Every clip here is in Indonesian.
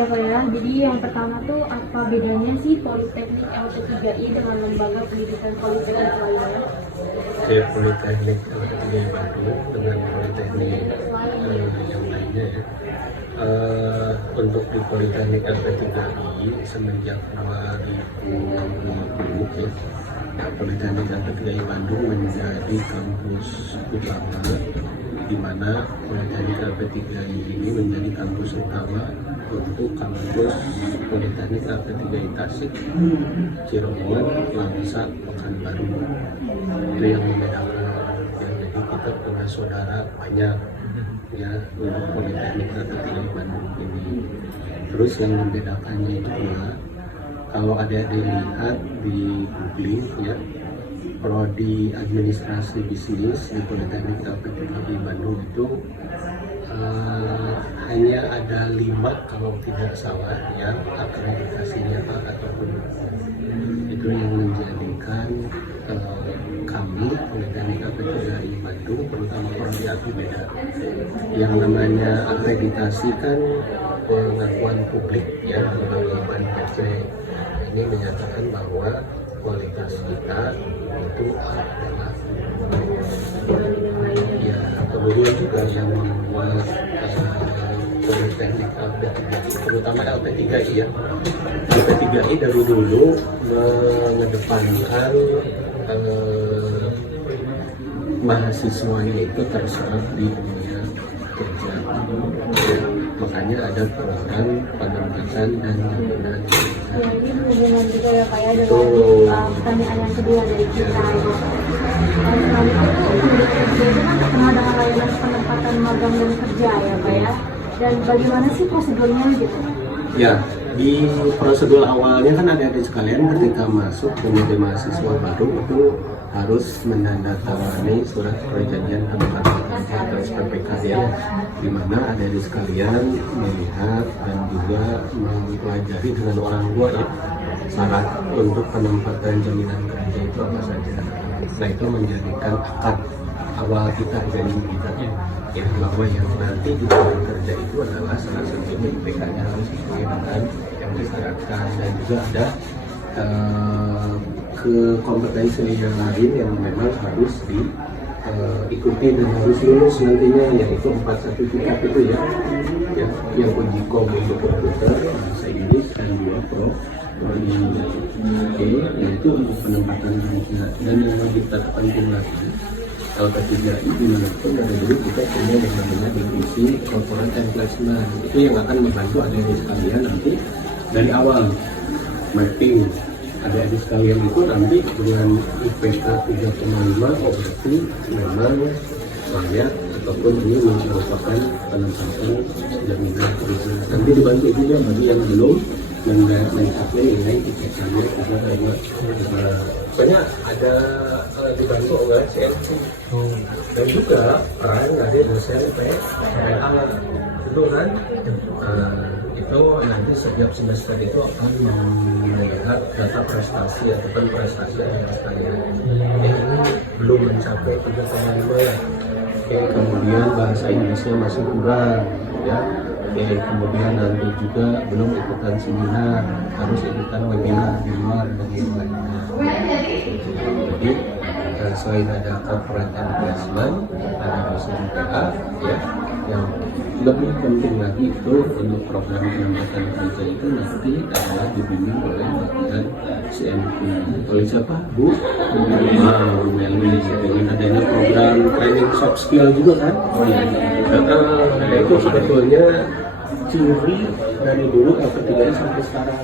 ya Pak ya. Jadi yang pertama tuh apa bedanya sih Politeknik LP3I dengan lembaga pendidikan Politeknik lainnya? Oke, Politeknik LP3I Bandung dengan Politeknik yang lainnya ya. Untuk di Politeknik LP3I semenjak 2020 ya, Politeknik LP3I Bandung menjadi kampus utama, di mana Politeknik LP3I ini menjadi kampus utama untuk kampus Politeknik LP3I Tasik, Cirebon, Langsa, Pekanbaru. Itu yang membedakan ya, jadi kita punya saudara banyak ya untuk Politeknik LP3I Bandung ini. Terus yang membedakannya itu adalah kalau adik-adik lihat di googling ya, prodi administrasi bisnis di Politeknik LP3I Bandung itu hanya ada 5 kalau tidak salah ya akreditasinya Pak, ataupun itu yang menjadikan kami Politeknik LP3I Bandung terutama prodi aku beda. Yang namanya akreditasi kan pengakuan publik ya dari BANPB ini menyatakan bahwa kualitas kita itu adalah ya, kemudian juga yang membuat Politeknik LP3I terutama LP3I ya, LP3I dari dulu mengedepankan mahasiswanya itu terserap di dunia kerja. Makanya ada program penempatan dan jaminan. Ya, ini berhubungan juga ya Pak ya dengan pertanyaan yang kedua dari kita. Selain itu pendidik kerja itu kan terkenal dengan layanan penempatan magang dan kerja ya Pak ya. Dan bagaimana sih prosedurnya gitu? Ya, di prosedur awalnya kan adik-adik sekalian ketika masuk menjadi mahasiswa baru itu harus menandatangani surat perjanjian penempatan kerja atau SPPK ya, di mana adik-adik sekalian melihat dan juga mempelajari dengan orang tua ya syarat untuk penempatan jaminan kerja itu apa saja. Nah itu menjadikan akad awal kita janji kita ya, bahwa yang nanti di dalam kerja itu adalah salah satunya IPK-nya harus sesuai dengan yang disyaratkan, dan juga ada kompetensi yang lain yang memang harus diikuti dan harus lulus nantinya, yaitu 4 sertifikat itu ya, yang uji kom untuk komputer, bahasa Inggris, dan juga yaitu untuk penempatan kerja. Dan yang lebih terpenting lagi, LP3I dimanapun dari dulu kita punya yang namanya divisi corporate and placement, itu yang akan membantu adik-adik sekalian nanti dari awal mapping adik-adik sekalian itu nanti dengan IPK 3,5 berarti memang layak ataupun ini merupakan penempatan jaminan kerja. Nanti dibantu juga bagi yang belum mencapai nilai IPK-nya 3,5. Pokoknya ada dibantu oleh CNC dan juga peran dari dosen PLA itu kan. Itu nanti setiap semester itu akan melihat data prestasi ataupun prestasi anak sekalian. Ini belum mencapai 3,5 ya. Kemudian bahasa Inggrisnya masih kurang ya. Kemudian nanti juga belum ikutan seminar, harus ikutan webinar di luar dan yang lainnya. Jadi selain ada corporate and placement, ada dosen PA ya, yang lebih penting lagi itu untuk program penempatan kerja itu nanti adalah dibimbing oleh bagian CMP oleh siapa? Bu Meli, dengan adanya program training soft skill juga kan. Itu sebetulnya ciri dari dulu LP3I sampai sekarang,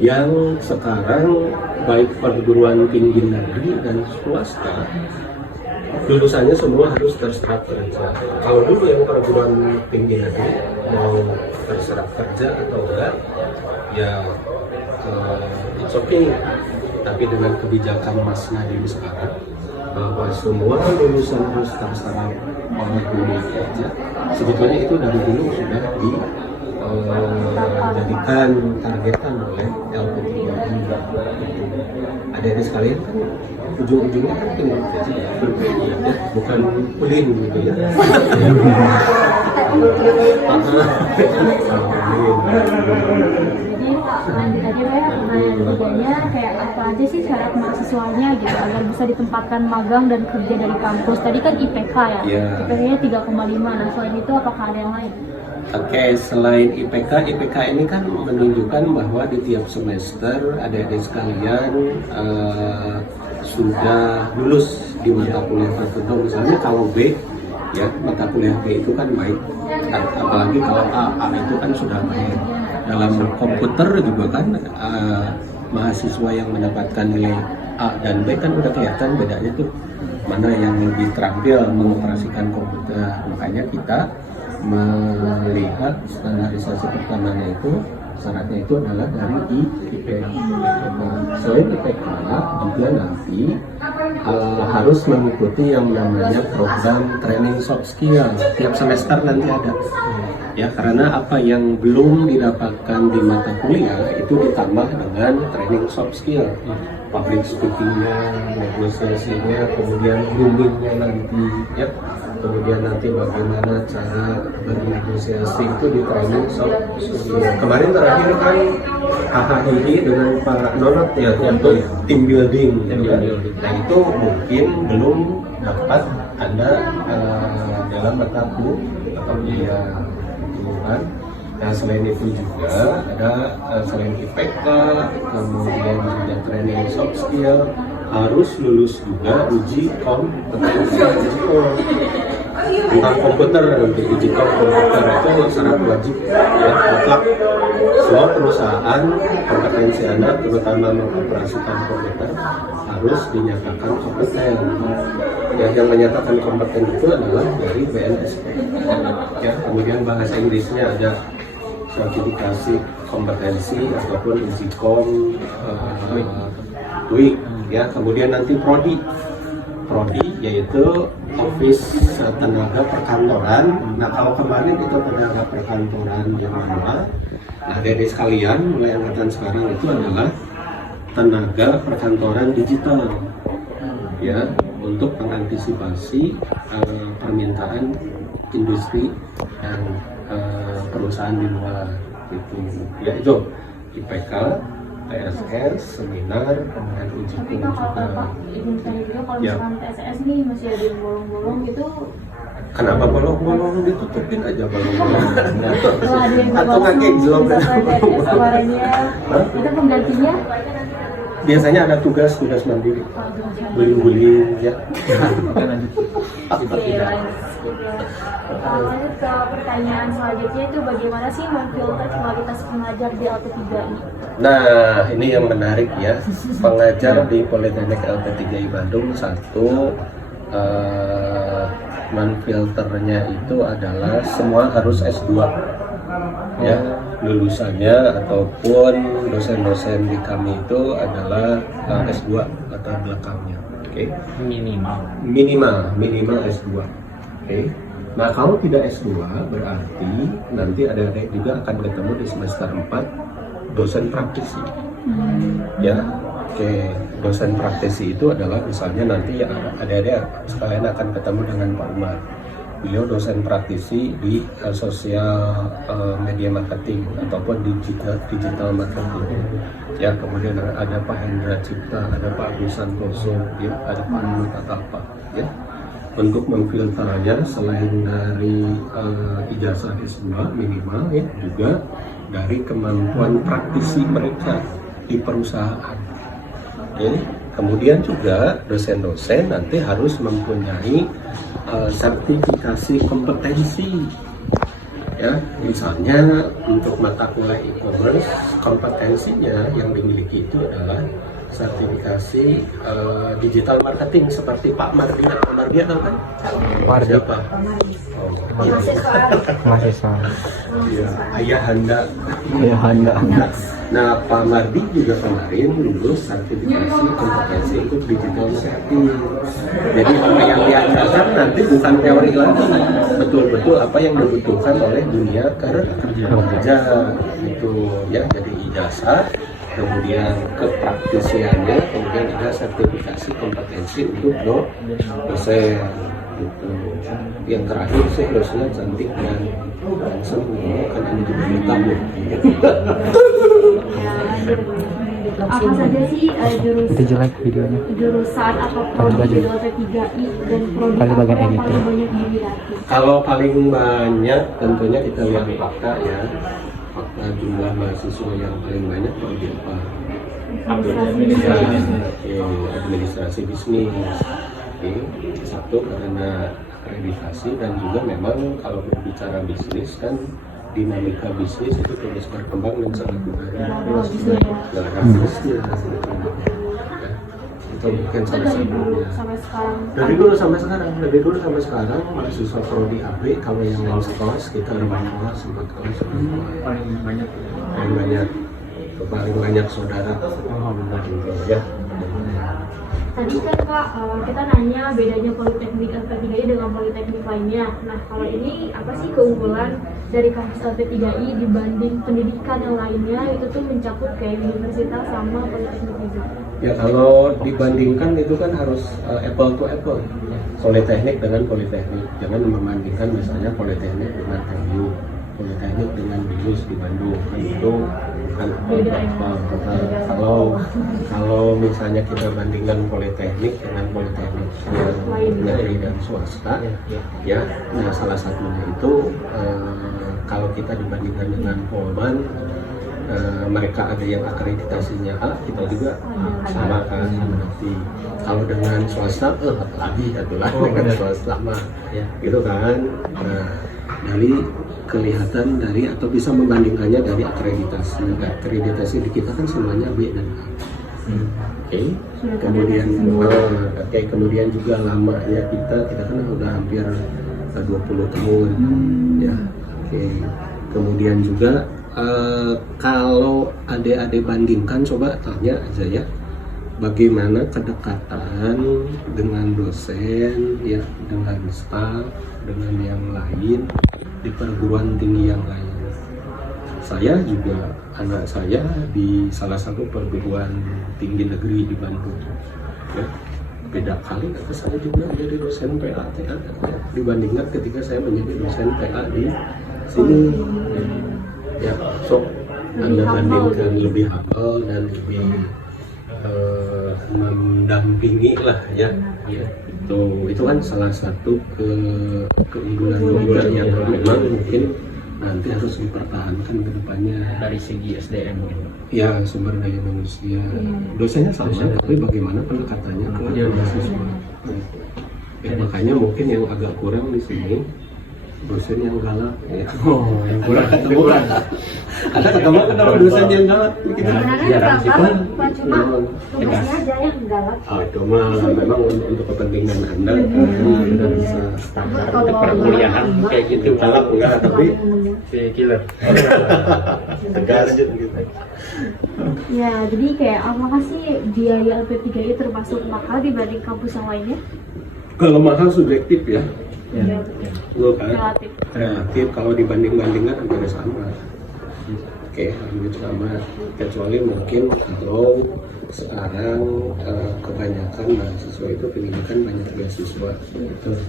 yang sekarang baik perguruan tinggi negeri dan swasta lulusannya semua harus terserap kerja. Kalau dulu yang perguruan tinggi negeri mau terserap kerja atau enggak ya it's okay, tapi dengan kebijakan Mas Nadiem sekarang bahwa semua lulusan harus terserap oleh dunia kerja, sebetulnya itu dari dulu sudah dijadikan targetan oleh LP3I. Adik-adik sekalian kan ujung-ujungnya kan tinggal kerja ya, bukan kulin gitu ya. Jadi lanjut aja ya pertanyaan ketiganya, kayak apa aja sih syarat mahasiswanya gitu agar bisa ditempatkan magang dan kerja dari kampus. Tadi kan IPK ya, Iya. IPK-nya 3,5. Nah selain itu apakah ada yang lain? Oke, selain IPK ini kan menunjukkan bahwa di tiap semester adik-adik sekalian sudah lulus di mata kuliah tertentu. Misalnya kalau B, ya mata kuliah B itu kan baik. Apalagi kalau A itu kan sudah baik. Dalam komputer juga kan mahasiswa yang mendapatkan nilai A dan B kan udah kelihatan bedanya tuh mana yang lebih terampil mengoperasikan komputer. Makanya kita melihat standarisasi pertamanya itu syaratnya itu adalah dari IPK. Selain IPK juga nanti harus mengikuti yang namanya program training soft skill tiap semester nanti ada. Ya, karena apa yang belum didapatkan di mata kuliah itu ditambah dengan training soft skill, public speakingnya, negosiasinya, kemudian groomingnya nanti, ya, kemudian nanti bagaimana cara bernegosiasi itu di training soft skill. Kemarin terakhir kan HHI dengan Pak Nonot ya untuk team building. Nah itu mungkin belum dapat ada dalam mata kuliah. Nah selain itu juga ada selain IPK, kemudian juga training soft skill, harus lulus juga uji kompetensi tentang komputer. Nanti uji komputer itu syarat wajib ya, mutlak. Semua perusahaan kompetensi anak terutama mengoperasikan komputer harus dinyatakan kompeten. Ya, yang menyatakan kompeten itu adalah dari BNSP. Ya, kemudian bahasa Inggrisnya ada sertifikasi kompetensi ataupun ujikom, TOEIC. Ya, kemudian nanti prodi yaitu office tenaga perkantoran. Nah kalau kemarin itu tenaga perkantoran yang manual. Nah dari sekalian mulai angkatan sekarang itu adalah tenaga perkantoran digital. Ya, untuk mengantisipasi permintaan industri dan perusahaan di luar itu. Ya itu IPK, TSS, seminar, kemudian uji Tapi Kak, juga. izin saya juga kalau Ya. misalkan TSS nih masih ada yang bolong-bolong gitu. Kenapa bolong-bolong ditutupin aja bolong-bolong? Oh, ada yang Atau nggak kayak bolong, jelek? misalkan TSS kemarinnya, itu penggantinya Biasanya ada tugas mandiri, guling-guling ya. Oke, lanjut ke pertanyaan selanjutnya itu bagaimana sih memfilter kualitas pengajar di LT3 ini? Nah, ini yang menarik ya. Pengajar di Politeknik LT3I Bandung satu menfilternya itu adalah semua harus S2. Ya, lulusannya ataupun dosen-dosen di kami itu adalah S2 atau belakangnya. Oke. Minimal S2. Oke. Nah, kalau tidak S2 berarti nanti adik-adik juga akan ketemu di semester 4 dosen praktisi. Ya. Oke, dosen praktisi itu adalah misalnya nanti ya adik-adik sekalian akan ketemu dengan Pak Umar. Beliau dosen praktisi di sosial media marketing ataupun digital marketing. Ya, kemudian ada Pak Hendra Cipta, ada Pak Agus Santoso, ya, ada Pak Nut Atapa. Ya. Untuk memfilternya selain dari ijazah S2 minimal, ya, juga dari kemampuan praktisi mereka di perusahaan. Oke. Kemudian juga dosen-dosen nanti harus mempunyai sertifikasi kompetensi. Ya, misalnya untuk mata kuliah e-commerce, kompetensinya yang dimiliki itu adalah sertifikasi digital marketing seperti Pak Mardia. Pak Mardia tahu kan? Siapa? Oh, iya. Mahasiswa. Iya, Ayahanda. Ayahanda. Nah, Pak Mardi juga kemarin lulus sertifikasi kompetensi untuk digital marketing. Jadi apa yang diajarkan nanti bukan teori lagi, betul-betul apa yang dibutuhkan oleh dunia kerja. Itu ya, jadi ijazah, kemudian kepraktisiannya, kemudian juga sertifikasi kompetensi untuk dosen. gitu. Yang terakhir sih harusnya cantik dan handsome, kan ini juga hitam ya. Apa saja sih Itu jelek videonya. jurusan atau prodi di LP3I dan prodi Paling apa bagian yang editing. paling banyak diminati? Kalau paling banyak tentunya kita lihat fakta ya, fakta jumlah mahasiswa yang paling banyak prodi apa? Ya, administrasi bisnis. Oke, satu karena akreditasi dan juga memang kalau berbicara bisnis kan dinamika bisnis itu terus berkembang dan sangat menarik. Bagusnya, itu mungkin Itu salah dari dulu satunya. sampai sekarang. Dari dulu sampai sekarang mahasiswa prodi AB kalau yang kelas kita ada banyak kelas, 4 kelas, paling banyak saudara. Ya. Tadi kan Kak, kita nanya bedanya politeknik LP3I dengan politeknik lainnya. Nah, kalau ini apa sih keunggulan dari kampus LP3I dibanding pendidikan yang lainnya itu tuh mencakup kayak universitas sama politeknik juga? Ya kalau dibandingkan itu kan harus apple to apple, politeknik dengan politeknik. Jangan membandingkan misalnya politeknik dengan TU, politeknik dengan BINUS di Bandung, kan itu bukan Beda ya. Kalau misalnya kita bandingkan politeknik dengan politeknik yang negeri dan swasta, ya, nah salah satunya itu kalau kita dibandingkan dengan Polman, mereka ada yang akreditasinya A, kita juga sama kan berarti. Kalau dengan swasta, lagi atulah dengan swasta mah, ya, gitu kan. Nah, dari kelihatan dari atau bisa membandingkannya dari akreditasi. Akreditasi di kita kan semuanya B dan A. Oke. Kemudian juga lamanya kita kan udah hampir 20 tahun, ya. Oke. Kemudian juga kalau adik-adik bandingkan, coba tanya aja ya, bagaimana kedekatan dengan dosen, ya, dengan staf, dengan yang lain di perguruan tinggi yang lain. Saya juga, anak saya di salah satu perguruan tinggi negeri di Bandung, ya. Beda kali kata saya juga menjadi dosen PA dibandingkan ketika saya menjadi dosen PA di sini. Ya, so Anda bandingkan lebih hafal dan lebih mendampingi lah ya. Itu kan salah satu keunggulan juga yang memang mungkin nanti harus dipertahankan ke depannya dari segi SDM gitu. ya, sumber daya manusia. Dosennya sama, tapi bagaimana pendekatannya ke mahasiswa. Ya, makanya mungkin yang agak kurang di sini dosen yang galak, ya. Yang kurang ketemuan. Ada ketemu kenapa dosen yang galak? Kita Sebenarnya jarang sih, galak, Pak. Pak, cuma tugasnya aja yang galak. itu mah memang untuk kepentingan Anda, Anda bisa Standar untuk perkuliahan kayak gitu. galak enggak, tapi Si killer. tegas gitu. Ya, jadi kayak apa sih biaya LP3I termasuk mahal dibanding kampus yang lainnya? Kalau mahal subjektif ya, Ya, lo kan relatif. relatif. Kalau dibanding-bandingkan hampir sama. Oke, hampir sama. Kecuali mungkin kalau sekarang kebanyakan mahasiswa itu pendidikan banyak beasiswa.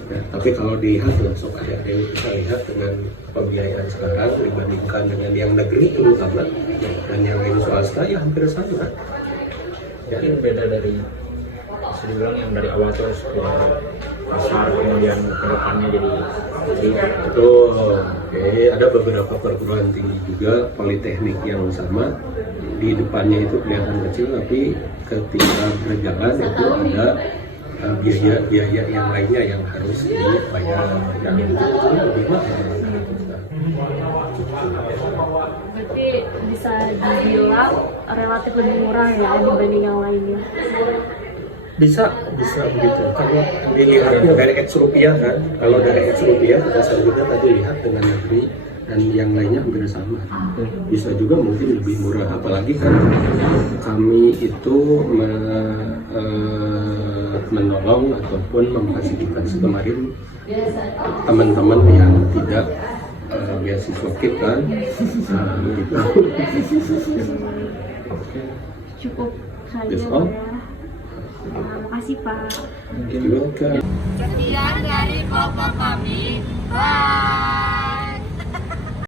Ya, tapi kalau dilihat langsung ada yang kita lihat dengan pembiayaan sekarang dibandingkan dengan yang negeri terutama dan yang lain swasta ya hampir sama. Ya, Mungkin beda dari bisa dibilang yang dari awal terus pasar kemudian kedepannya jadi betul. Oke, ada beberapa perguruan tinggi juga politeknik yang sama, di depannya itu kelihatan kecil tapi ketika berjalan itu ada biaya-biaya yang lainnya yang harus dibayar, yang itu lebih mahal. Berarti bisa dibilang relatif lebih murah ya dibanding yang lainnya. Bisa begitu. Kalau dilihatnya dari X rupiah kan, kalau dari X rupiah kita juga tadi lihat dengan negeri dan yang lainnya hampir sama. Bisa juga mungkin lebih murah, apalagi kan kami itu menolong ataupun memfasilitasi kemarin teman-teman yang tidak beasiswa KIP kan, gitu. Cukup saja Yes, Om. ya. kasih Pak. Mungkin welcome. Sekian dari pokok kami. Bye.